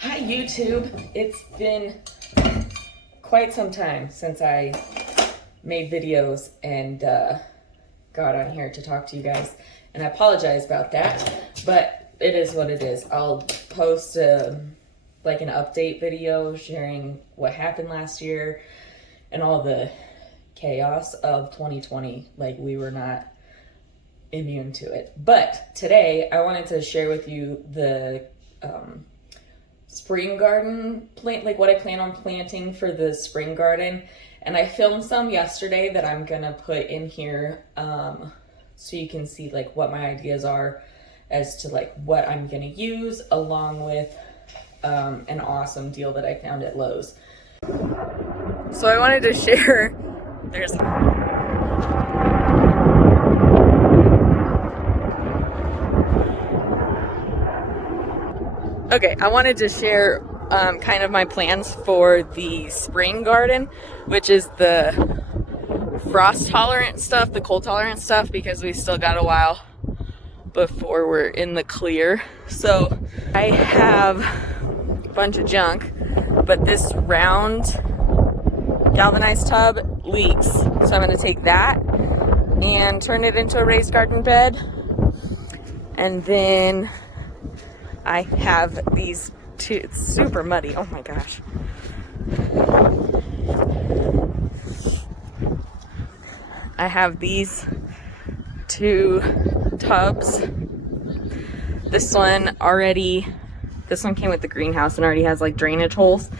Hi YouTube. It's been quite some time since I made videos and got on here to talk to you guys, and I apologize about that, but it is what it is. I'll post like an update video sharing what happened last year and all the chaos of 2020. Like, we were not immune to it. But today I wanted to share with you the spring garden plant, like what I plan on planting for the spring garden. And I filmed some yesterday that I'm gonna put in here so you can see like what my ideas are as to like what I'm gonna use, along with an awesome deal that I found at Lowe's. So I wanted to share, there's okay, I wanted to share kind of my plans for the spring garden, which is the frost tolerant stuff, the cold tolerant stuff, because we still got a while before we're in the clear. So I have a bunch of junk, but this round galvanized tub leaks. So I'm gonna take that and turn it into a raised garden bed. And then I have these two, it's super muddy, oh my gosh. I have these two tubs. This one came with the greenhouse and already has like drainage holes.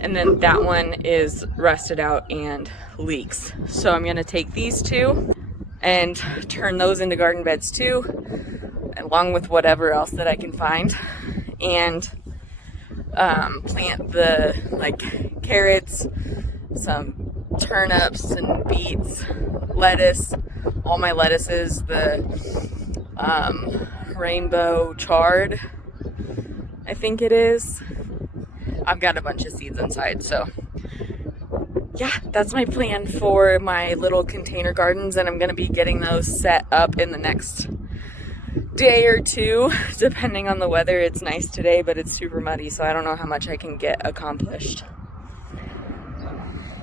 And then that one is rusted out and leaks. So I'm gonna take these two and turn those into garden beds too, along with whatever else that I can find, and plant the like carrots, some turnips and beets, lettuce, all my lettuces, the rainbow chard, I think it is. I've got a bunch of seeds inside, so yeah, that's my plan for my little container gardens, and I'm gonna be getting those set up in the next day or two, depending on the weather. It's nice today, but it's super muddy, so I don't know how much I can get accomplished.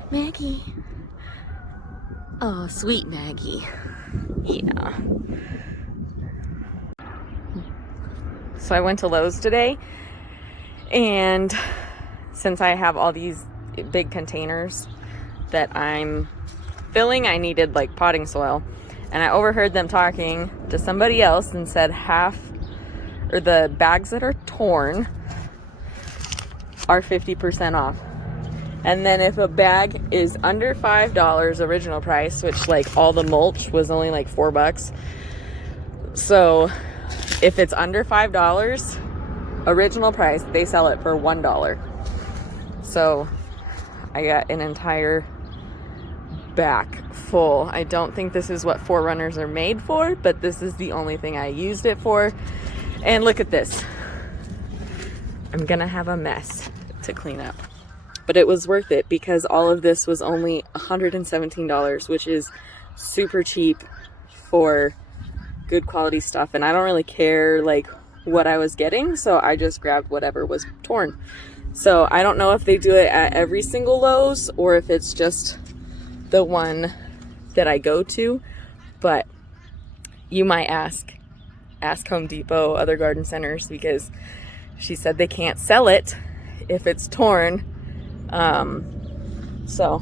Maggie. Oh, sweet Maggie. Yeah. So I went to Lowe's today, and since I have all these big containers that I'm filling, I needed like potting soil. And I overheard them talking to somebody else and said the bags that are torn are 50% off. And then if a bag is under $5 original price, which like all the mulch was only like $4. So if it's under $5 original price, they sell it for $1. So I got an entire back full. I don't think this is what Forerunners are made for, but this is the only thing I used it for. And look at this. I'm gonna have a mess to clean up, but it was worth it because all of this was only $117, which is super cheap for good quality stuff. And I don't really care like what I was getting, so I just grabbed whatever was torn. So I don't know if they do it at every single Lowe's or if it's just the one that I go to, but you might ask Home Depot, other garden centers, because she said they can't sell it if it's torn. So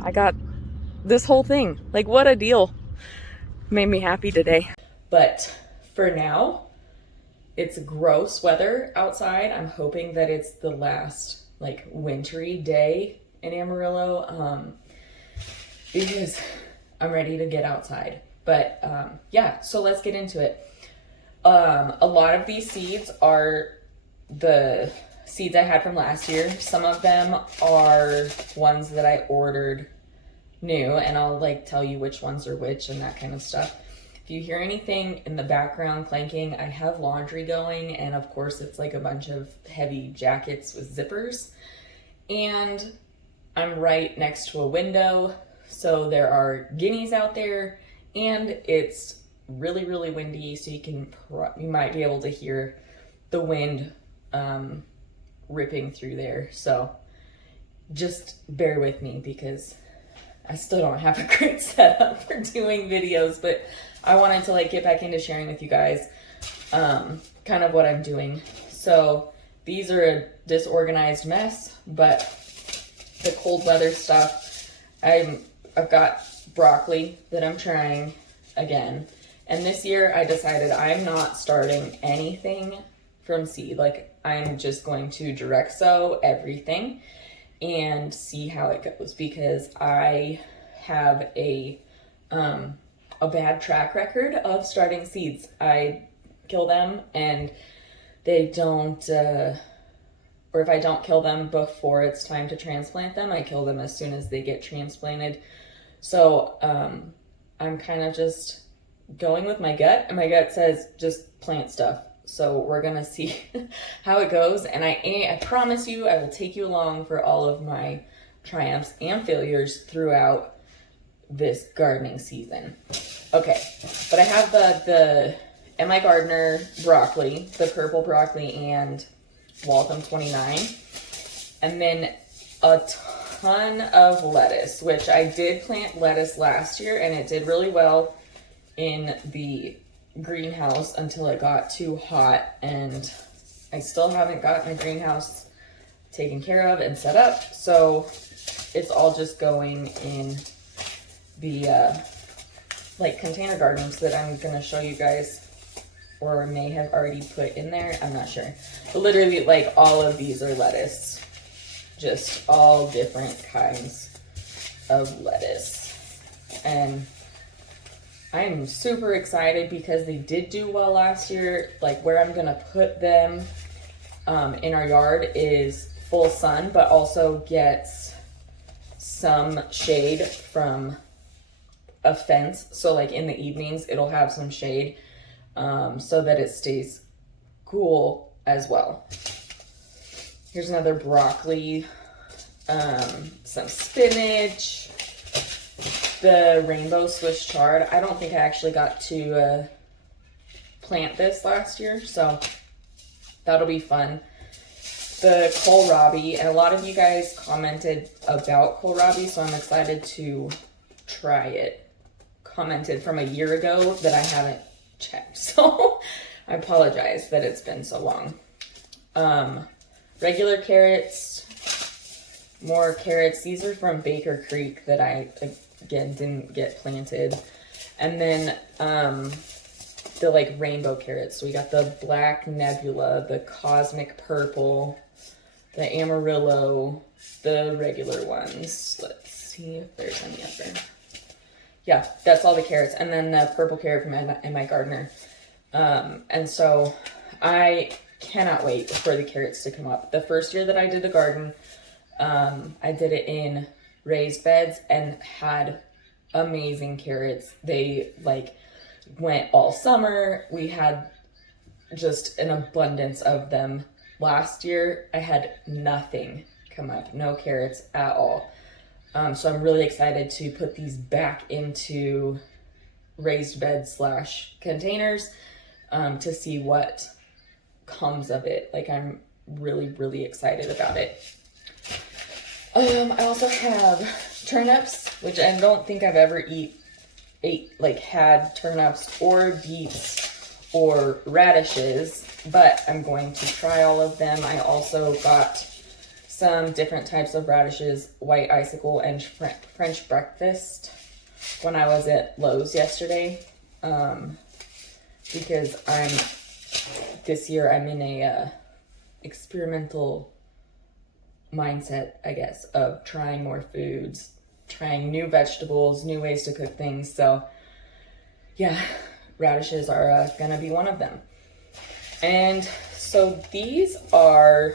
I got this whole thing. Like, what a deal. Made me happy today. But for now, it's gross weather outside. I'm hoping that it's the last like wintry day in Amarillo, because I'm ready to get outside. But yeah, so let's get into it. A lot of these seeds are the seeds I had from last year. Some of them are ones that I ordered new, and I'll like tell you which ones are which and that kind of stuff. If you hear anything in the background clanking, I have laundry going, and of course it's like a bunch of heavy jackets with zippers. And I'm right next to a window, so there are guineas out there, and it's really, really windy, so you might be able to hear the wind ripping through there. So just bear with me because I still don't have a great setup for doing videos, but I wanted to like get back into sharing with you guys kind of what I'm doing. So these are a disorganized mess, but the cold weather stuff, I've got broccoli that I'm trying again. And this year I decided I'm not starting anything from seed. Like I'm just going to direct sow everything and see how it goes, because I have a bad track record of starting seeds. I kill them and they don't, or if I don't kill them before it's time to transplant them, I kill them as soon as they get transplanted. So I'm kind of just going with my gut, and my gut says just plant stuff. So we're gonna see how it goes, and I promise you I will take you along for all of my triumphs and failures throughout this gardening season. Okay, but I have the M.I. Gardner broccoli, the purple broccoli, and Waltham 29, and then a ton of lettuce, which I did plant lettuce last year, and it did really well in the greenhouse until it got too hot, and I still haven't gotten the greenhouse taken care of and set up, so it's all just going in the like container gardens that I'm gonna show you guys, or may have already put in there, I'm not sure. But literally like all of these are lettuce, just all different kinds of lettuce. And I'm super excited because they did do well last year. Like where I'm gonna put them in our yard is full sun, but also gets some shade from a fence. So like in the evenings, it'll have some shade so that it stays cool as well. Here's another broccoli, some spinach, the rainbow Swiss chard. I don't think I actually got to plant this last year, so that'll be fun. The kohlrabi, and a lot of you guys commented about kohlrabi, so I'm excited to try it. Commented from a year ago that I haven't checked, so I apologize that it's been so long. Regular carrots, more carrots. These are from Baker Creek that I, again, didn't get planted. And then the like rainbow carrots. So we got the black nebula, the cosmic purple, the amarillo, the regular ones. Let's see if there's any other. Yeah, that's all the carrots. And then the purple carrot from M.I. Gardner. And so I cannot wait for the carrots to come up. The first year that I did the garden, I did it in raised beds and had amazing carrots. They like went all summer. We had just an abundance of them. Last year, I had nothing come up, no carrots at all. So I'm really excited to put these back into raised beds / containers to see what comes of it. Like I'm really, really excited about it. I also have turnips, which I don't think I've ever had turnips or beets or radishes, but I'm going to try all of them. I also got some different types of radishes, white icicle and French breakfast, when I was at Lowe's yesterday, because this year I'm in a experimental mindset, I guess, of trying more foods, trying new vegetables, new ways to cook things. So yeah, radishes are gonna be one of them. And so these are,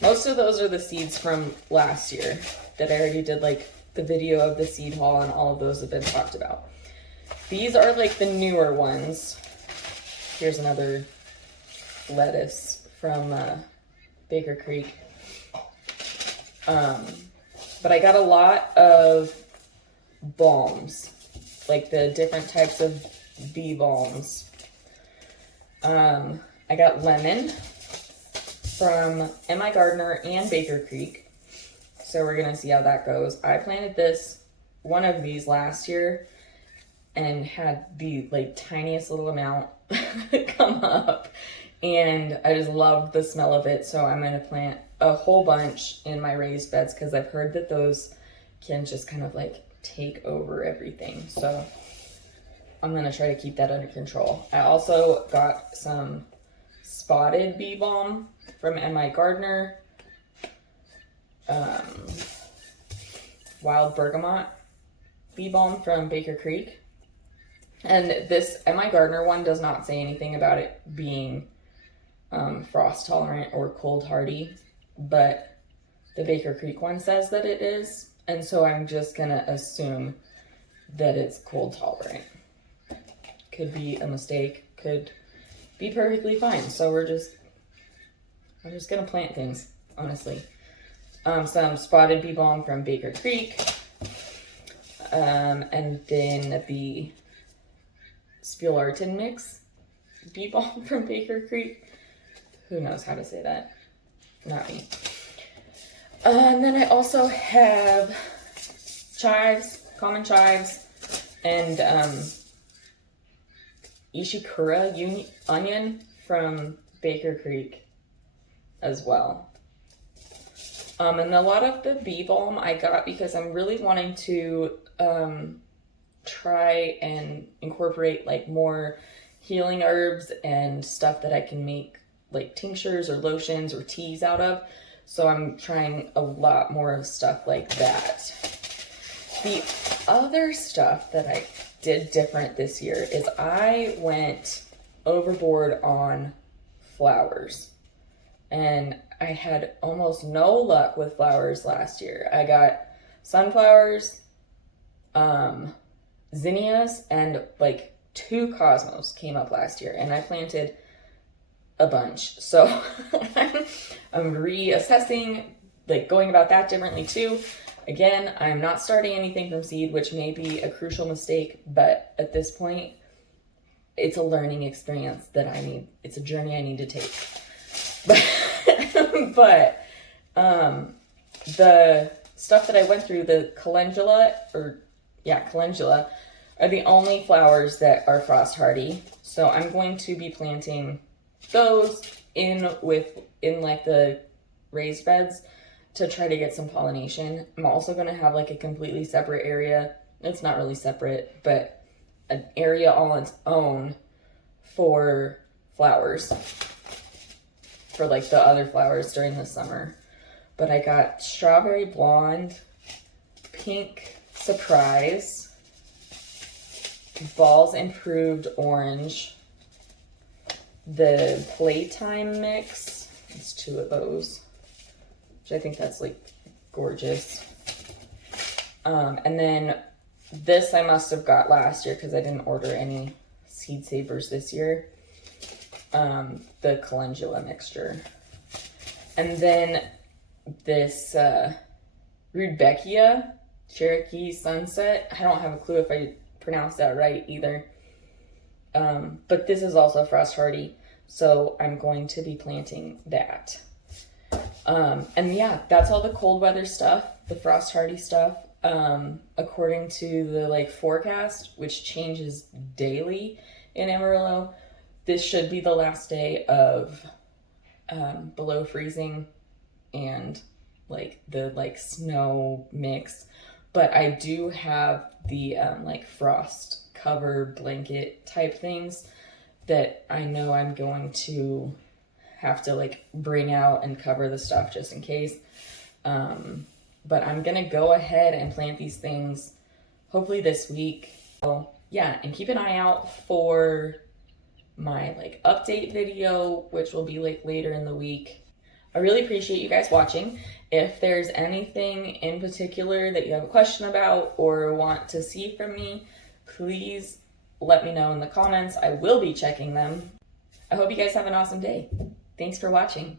most of those are the seeds from last year that I already did like the video of the seed haul, and all of those have been talked about. These are like the newer ones. Here's another lettuce from Baker Creek. But I got a lot of balms, like the different types of bee balms. I got lemon, from M.I. Gardner and Baker Creek. So we're gonna see how that goes. I planted one of these last year and had the like tiniest little amount come up, and I just loved the smell of it. So I'm gonna plant a whole bunch in my raised beds because I've heard that those can just kind of like take over everything. So I'm gonna try to keep that under control. I also got some spotted bee balm from M.I. Gardner, wild bergamot bee balm from Baker Creek. And this M.I. Gardner one does not say anything about it being frost tolerant or cold hardy, but the Baker Creek one says that it is. And so I'm just gonna assume that it's cold tolerant. Could be a mistake, could be perfectly fine. So I'm just gonna plant things, honestly. Some spotted bee balm from Baker Creek, and then the Spielartin mix bee balm from Baker Creek. Who knows how to say that? Not me. And then I also have chives, common chives, and Ishikura onion from Baker Creek as well. And a lot of the bee balm I got because I'm really wanting to try and incorporate like more healing herbs and stuff that I can make like tinctures or lotions or teas out of. So I'm trying a lot more of stuff like that. The other stuff that I did different this year is I went overboard on flowers. And I had almost no luck with flowers last year. I got sunflowers, zinnias, and like 2 cosmos came up last year, and I planted a bunch. So I'm reassessing, like going about that differently too. Again, I'm not starting anything from seed, which may be a crucial mistake, but at this point, it's a learning experience that it's a journey I need to take. But the stuff that I went through, the calendula, are the only flowers that are frost hardy. So I'm going to be planting those in like the raised beds to try to get some pollination. I'm also going to have like a completely separate area. It's not really separate, but an area all on its own for flowers, for like the other flowers during the summer. But I got strawberry blonde, pink surprise, balls improved orange, the playtime mix. It's 2 of those, which I think that's like gorgeous. And then this I must have got last year because I didn't order any seed savers this year. The calendula mixture. And then this Rudbeckia Cherokee Sunset. I don't have a clue if I pronounced that right either. But this is also frost hardy, so I'm going to be planting that. And yeah, that's all the cold weather stuff, the frost hardy stuff. According to the like forecast, which changes daily in Amarillo, this should be the last day of below freezing and like the like snow mix. But I do have the like frost cover blanket type things that I know I'm going to have to like bring out and cover the stuff just in case. But I'm gonna go ahead and plant these things hopefully this week. So yeah, and keep an eye out for my like update video, which will be like later in the week. I really appreciate you guys watching. If there's anything in particular that you have a question about or want to see from me, please let me know in the comments. I will be checking them. I hope you guys have an awesome day. Thanks for watching.